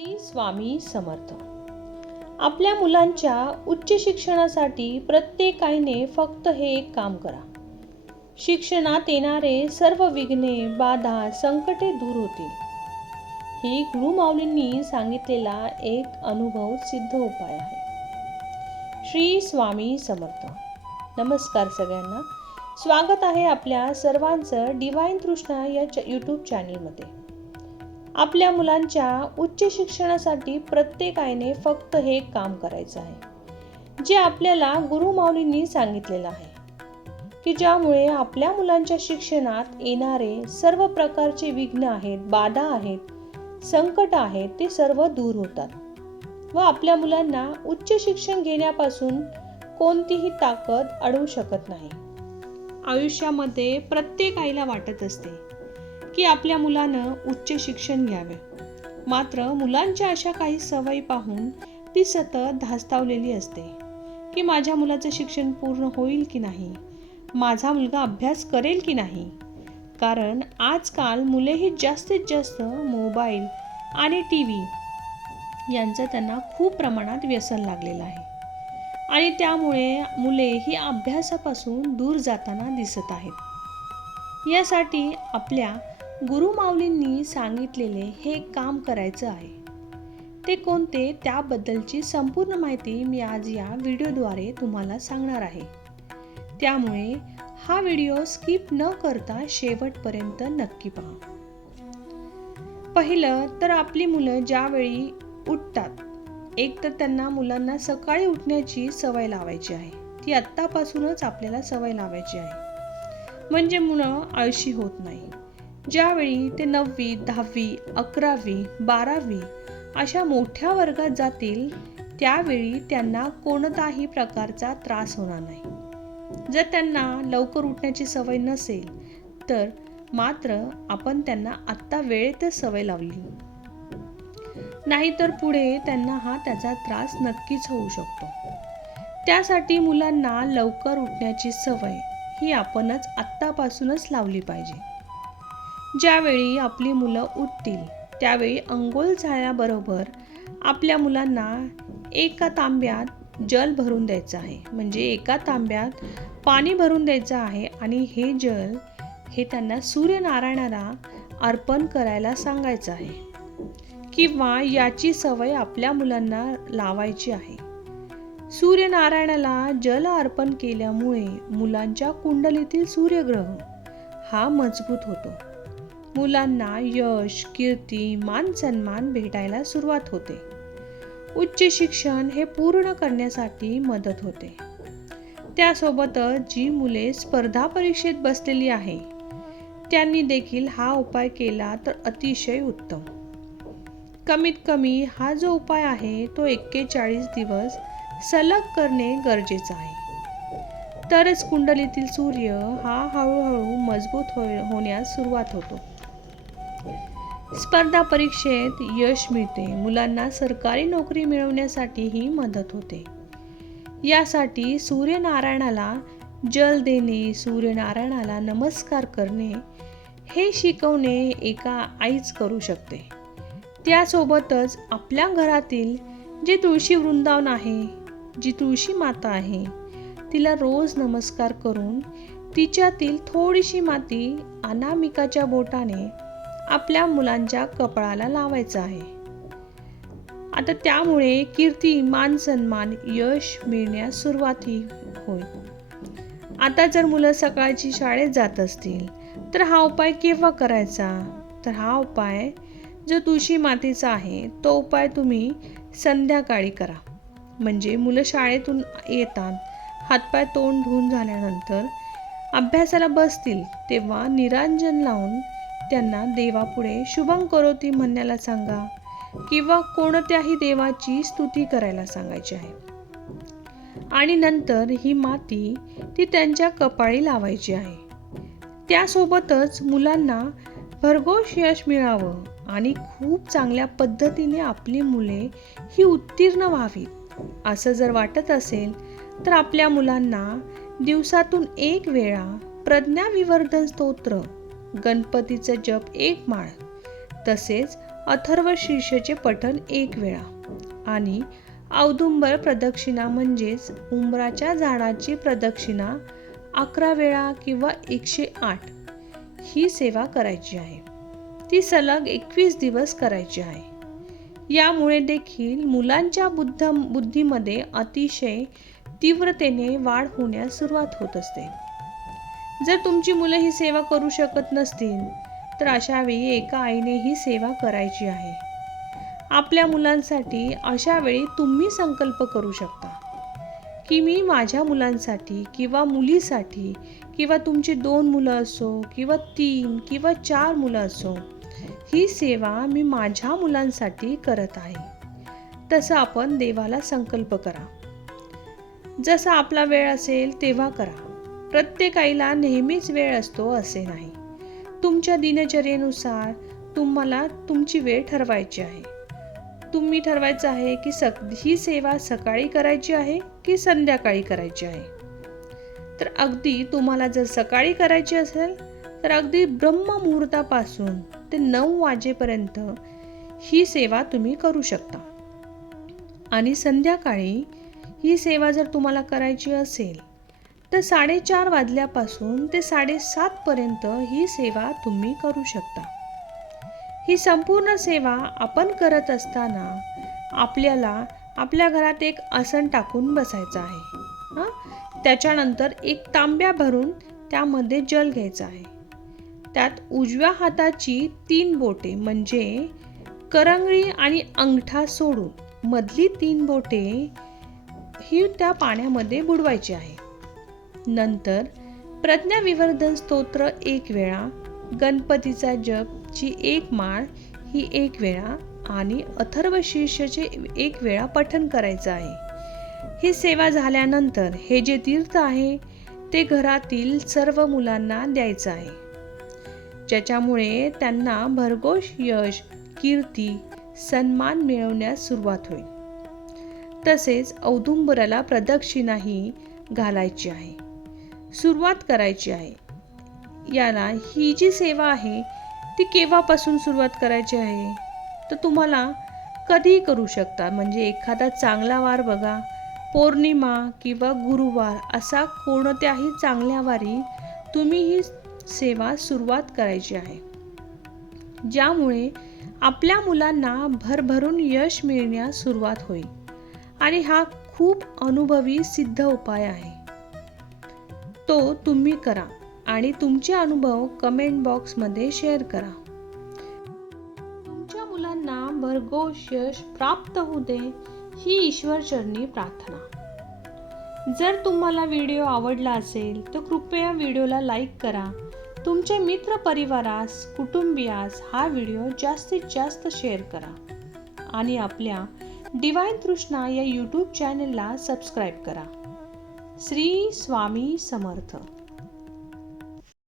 श्री स्वामी समर्थ. आपल्या मुलांच्या उच्च शिक्षणासाठी प्रत्येक आईने फक्त हे एक काम करा. शिक्षणात येणारे सर्व विघ्ने बाधा संकटे दूर होतील. ही गुरुमाऊलींनी सांगितलेला एक अनुभव सिद्ध उपाय आहे. श्री स्वामी समर्थ. नमस्कार सगळ्यांना. स्वागत आहे आपल्या सर्वांचं डिवाईन तृष्णा या च यूट्यूब चॅनलमध्ये आपल्या मुलांच्या उच्च शिक्षणासाठी प्रत्येक आईने फक्त हे काम करायचं आहे. जे आपल्याला गुरुमाऊलींनी सांगितलेलं आहे. की ज्यामुळे आपल्या मुलांच्या शिक्षणात येणारे सर्व प्रकारचे विघ्न आहेत बाधा आहेत संकट आहेत ते सर्व दूर होतात. व आपल्या मुलांना उच्च शिक्षण घेण्यापासून कोणतीही ताकद अडवू शकत नाही. आयुष्यामध्ये प्रत्येक आईला वाटत असते की आपल्या मुलानं उच्च शिक्षण घ्यावे. मात्र मुलांच्या अशा काही सवयी पाहून ती सतत धास्तावलेली असते की माझ्या मुलाचं शिक्षण पूर्ण होईल की नाही? माझा मुलगा अभ्यास करेल की नाही? कारण आजकाल मुलेही जास्तीत जास्त मोबाईल आणि टी व्ही यांचं त्यांना खूप प्रमाणात व्यसन लागलेलं आहे. आणि त्यामुळे मुले ही अभ्यासापासून दूर जाताना दिसत आहेत. यासाठी आपल्या गुरुमाऊलींनी सांगितलेले हे काम करायचं आहे. ते कोणते त्याबद्दलची संपूर्ण माहिती मी आज या व्हिडिओद्वारे तुम्हाला सांगणार आहे. त्यामुळे हा व्हिडिओ स्किप न करता शेवटपर्यंत नक्की पहा. पहिलं तर आपली मुलं ज्यावेळी उठतात एक तर त्यांना मुलांना सकाळी उठण्याची सवय लावायची आहे. ती आत्तापासूनच आपल्याला सवय लावायची आहे. म्हणजे मुलं आळशी होत नाही. ज्यावेळी ते नववी दहावी अकरावी बारावी अशा मोठ्या वर्गात जातील त्यावेळी त्यांना कोणताही प्रकारचा त्रास होणार नाही. जर त्यांना लवकर उठण्याची सवय नसेल तर मात्र आपण त्यांना आत्ता वेळेतच सवय लावली. नाहीतर पुढे त्यांना हा त्याचा त्रास नक्कीच होऊ शकतो. त्यासाठी मुलांना लवकर उठण्याची सवय ही आपणच आत्तापासूनच लावली पाहिजे. ज्यावेळी आपली मुलं उठतील त्यावेळी अंघोळ झाल्याबरोबर आपल्या मुलांना एका तांब्यात जल भरून द्यायचं आहे. म्हणजे एका तांब्यात पाणी भरून द्यायचं आहे आणि हे जल हे त्यांना सूर्यनारायणाला अर्पण करायला सांगायचं आहे. किंवा याची सवय आपल्या मुलांना लावायची आहे. सूर्यनारायणाला जल अर्पण केल्यामुळे मुलांच्या कुंडलीतील सूर्यग्रह हा मजबूत होतो. मुलांना यश कीर्ती मान सन्मान भेटायला सुरुवात होते. उच्च शिक्षण हे पूर्ण करण्यासाठी मदत होते. त्यासोबतच जी मुले स्पर्धा परीक्षेत बसलेली आहे त्यांनी देखील हा उपाय केला तर अतिशय उत्तम. कमीत कमी हा जो उपाय आहे तो एक्केचाळीस दिवस सलग करणे गरजेचं आहे. तरच कुंडलीतील सूर्य हा हळूहळू मजबूत हो होण्यास सुरुवात होतो. स्पर्धा परीक्षेत यश मिळते. मुलांना सरकारी नोकरी मिळवण्यासाठीही मदत होते. यासाठी सूर्यनारायणाला जल देणे सूर्यनारायणाला नमस्कार करणे हे शिकवणे एका आईच करू शकते. त्यासोबतच आपल्या घरातील जे तुळशी वृंदावन आहे जी तुळशी माता आहे तिला रोज नमस्कार करून तिच्यातील थोडीशी माती अनामिकाच्या बोटाने आपल्या मुलांच्या कपाळाला लावायचं आहे. आता त्यामुळे कीर्ती मान सन्मान यश मिळण्यास सुरुवातही होईल. आता जर मुलं सकाळची शाळेत जात असतील तर हा उपाय केव्हा करायचा? तर हा उपाय जो तुळशी मातेचा आहे तो उपाय तुम्ही संध्याकाळी करा. म्हणजे मुलं शाळेतून येतात हातपाय तोंड धुवून झाल्यानंतर अभ्यासाला बसतील तेव्हा निरांजन लावून त्यांना देवापुढे शुभम करोती म्हणण्याला सांगा किंवा कोणत्याही देवाची स्तुती करायला सांगायची आहे. आणि नंतर ही माती ती त्यांच्या कपाळी लावायची आहे. त्यासोबतच मुलांना भरघोष यश मिळावं आणि खूप चांगल्या पद्धतीने आपली मुले ही उत्तीर्ण व्हावीत असं जर वाटत असेल तर आपल्या मुलांना दिवसातून एक वेळा प्रज्ञाविवर्धन स्तोत्र गणपतीचं जप एक माळ तसेच अथर्व शीर्षचे पठण एक वेळा. आणि औदुंबर प्रदक्षिणा म्हणजेच उंबराच्या झाडाची प्रदक्षिणा अकरा वेळा किंवा एकशे आठ ही सेवा करायची आहे. ती सलग एकवीस दिवस करायची आहे. यामुळे देखील मुलांच्या बुद्ध बुद्धीमध्ये अतिशय तीव्रतेने वाढ होण्यास सुरुवात होत असते. जर तुमची मुलं ही सेवा करू शकत नसतील तर अशा वेळी एका आईने ही सेवा करायची आहे. आपल्या मुलांसाठी अशा वेळी तुम्ही संकल्प करू शकता की मी माझ्या मुलांसाठी किंवा मुलीसाठी किंवा तुमची दोन मुलं असो किंवा तीन किंवा चार मुलं असो ही सेवा मी माझ्या मुलांसाठी करत आहे. तसं आपण देवाला संकल्प करा. जसा आपला वेळ असेल तेव्हा करा. प्रत्येकाईला नेहमीच वेळ असतो असे नाही. तुमच्या दिनचर्येनुसार तुम्हाला तुमची वेळ ठरवायची आहे. तुम्ही ठरवायचं आहे की सक ही सेवा सकाळी करायची आहे की संध्याकाळी करायची आहे? तर अगदी तुम्हाला जर सकाळी करायची असेल तर अगदी ब्रह्ममुहूर्तापासून ते नऊ वाजेपर्यंत ही सेवा तुम्ही करू शकता. आणि संध्याकाळी ही सेवा जर तुम्हाला करायची असेल तर साडेचार वाजल्यापासून ते साडेसातपर्यंत ही सेवा तुम्ही करू शकता. ही संपूर्ण सेवा आपण करत असताना आपल्याला आपल्या घरात एक आसन टाकून बसायचं आहे. हां? त्याच्यानंतर एक तांब्या भरून त्यामध्ये जल घ्यायचं आहे. त्यात उजव्या हाताची तीन बोटे म्हणजे करंगळी आणि अंगठा सोडून मधली तीन बोटे ही त्या पाण्यामध्ये बुडवायची आहे. नंतर प्रज्ञाविवर्धन स्तोत्र एक वेळा गणपतीचा जपची एक माळ ही एक वेळा आणि अथर्व शीर्षचे एक वेळा पठन करायचं आहे. ही सेवा झाल्यानंतर हे जे तीर्थ आहे ते घरातील सर्व मुलांना द्यायचं आहे. ज्याच्यामुळे त्यांना भरघोष यश कीर्ती सन्मान मिळवण्यास सुरुवात होईल. तसेच औदुंबराला प्रदक्षिणाही घालायची आहे. सुरुवात करायची आहे. याला ही जी सेवा आहे ती केव्हापासून सुरुवात करायची आहे? तर तुम्हाला कधीही करू शकता. म्हणजे एखादा चांगला वार बघा. पौर्णिमा किंवा गुरुवार असा कोणत्याही चांगल्या वारी तुम्ही ही सेवा सुरुवात करायची आहे. ज्यामुळे आपल्या मुलांना भरभरून यश मिळण्यास सुरुवात होईल. आणि हा खूप अनुभवी सिद्ध उपाय आहे. तो तुम्ही करा आणि तुमचे अनुभव कमेंट बॉक्समध्ये शेअर करा. तुमच्या मुलांना भरघोष यश प्राप्त होऊ दे ही ईश्वरचरणी प्रार्थना. जर तुम्हाला व्हिडिओ आवडला असेल तर कृपया व्हिडिओला लाईक करा. तुमच्या मित्र परिवारास कुटुंबियास हा व्हिडिओ जास्तीत जास्त शेअर करा. आणि आपल्या डिवाईन तृष्णा या यूट्यूब चॅनलला सबस्क्राईब करा. श्री स्वामी समर्थ.